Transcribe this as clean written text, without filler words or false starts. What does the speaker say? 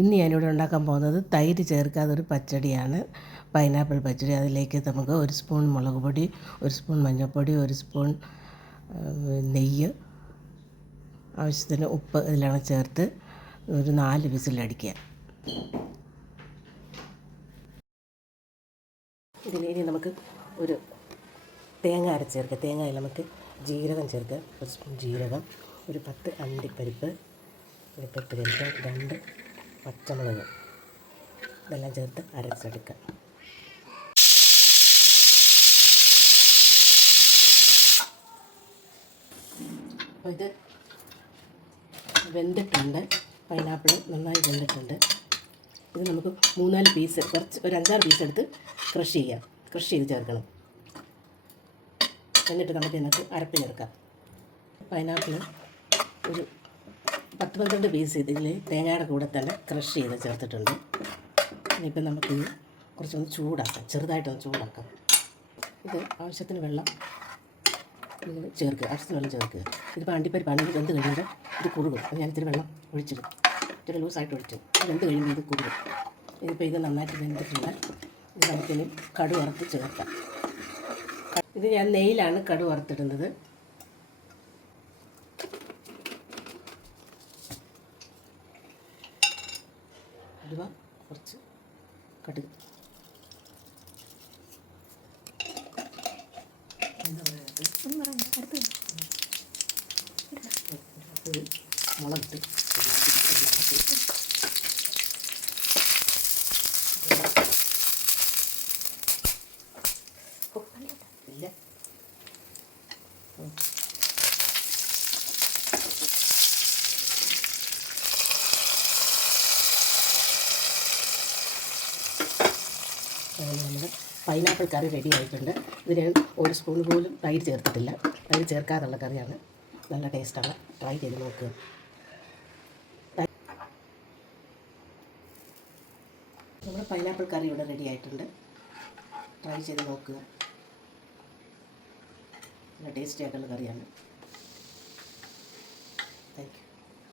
ഇന്ന് ഞാനിവിടെ ഉണ്ടാക്കാൻ പോകുന്നത് തൈര് ചേർക്കാതെ ഒരു പച്ചടിയാണ്, പൈനാപ്പിൾ പച്ചടി. അതിലേക്ക് നമുക്ക് 1 സ്പൂൺ മുളക് പൊടി, 1 സ്പൂൺ മഞ്ഞൾപ്പൊടി, 1 സ്പൂൺ നെയ്യ്, ആവശ്യത്തിന് ഉപ്പ് ഇതിലാണ് ചേർത്ത് ഒരു 4 വിസിലടിക്കുക. ഇതിലേക്ക് നമുക്ക് ഒരു തേങ്ങ അരച്ച് ചേർക്കുക. തേങ്ങയിൽ നമുക്ക് ജീരകം ചേർക്കുക. 1 സ്പൂൺ ജീരകം, ഒരു 10 അണ്ടിപ്പരിപ്പ്, ഒരു 10 വെളുത്ത, 2 പച്ചമുളക്, ഇതെല്ലാം ചേർത്ത് അരച്ചെടുക്കുക. അപ്പോൾ ഇത് വെന്തിട്ടുണ്ട്, പൈനാപ്പിൾ നന്നായി വെന്തിട്ടുണ്ട്. ഇത് നമുക്ക് 3-4 പീസ്, ഒരു 5-6 പീസ് എടുത്ത് ക്രഷ് ചെയ്ത് ചേർക്കണം. എന്നിട്ട് നമുക്ക് ഇതിനകത്ത് അരപ്പ് ചേർക്കാം. പൈനാപ്പിൾ ഒരു 10-12 പീസ് ഇതിൽ തേങ്ങയുടെ കൂടെ തന്നെ ക്രഷ് ചെയ്ത് ചേർത്തിട്ടുണ്ട്. ഇനിയിപ്പോൾ നമുക്കിത് കുറച്ചൊന്ന് ചൂടാക്കാം, ചെറുതായിട്ടൊന്ന് ചൂടാക്കാം. ഇത് ആവശ്യത്തിന് വെള്ളം ഇത് ചേർക്കുക, ആവശ്യത്തിന് വെള്ളം ചേർക്കുക. ഇതിപ്പോൾ അണ്ടിപ്പരിപ്പാണെങ്കിൽ വെന്ത് കഴിയുമ്പോൾ ഇത് കുറുകും. അപ്പോൾ ഞാൻ ഇത്തിരി വെള്ളം ഒഴിച്ചിടും, ഇത്തിരി ലൂസായിട്ട് ഒഴിച്ചു. വെന്ത് കഴിയുമ്പോൾ ഇത് കുറുകും. ഇതിപ്പോൾ ഇത് നന്നായിട്ട് വെന്തിട്ടുണ്ട്. ഇത് നമുക്കിനി കടുക് വറുത്ത് ചേർക്കാം. ഇത് ഞാൻ നെയ്യിലാണ് കടുക് വറുത്തിടുന്നത്. കടുവ കുറച്ച് കടുക്, മുളകിട്ട് ഇല്ല. നമ്മുടെ പൈനാപ്പിൾ കറി റെഡി ആയിട്ടുണ്ട്. ഇത് ഞാൻ 1 സ്പൂൺ പോലും തൈര് ചേർത്തിട്ടില്ല. തൈര് ചേർക്കാതുള്ള കറിയാണ്, നല്ല ടേസ്റ്റാണ്. ട്രൈ ചെയ്ത് നോക്കുക. നമ്മുടെ പൈനാപ്പിൾ കറി ഇവിടെ റെഡി ആയിട്ടുണ്ട്. ട്രൈ ചെയ്ത് നോക്കുക. നല്ല ടേസ്റ്റി ആയിട്ടുള്ള കറിയാണ്.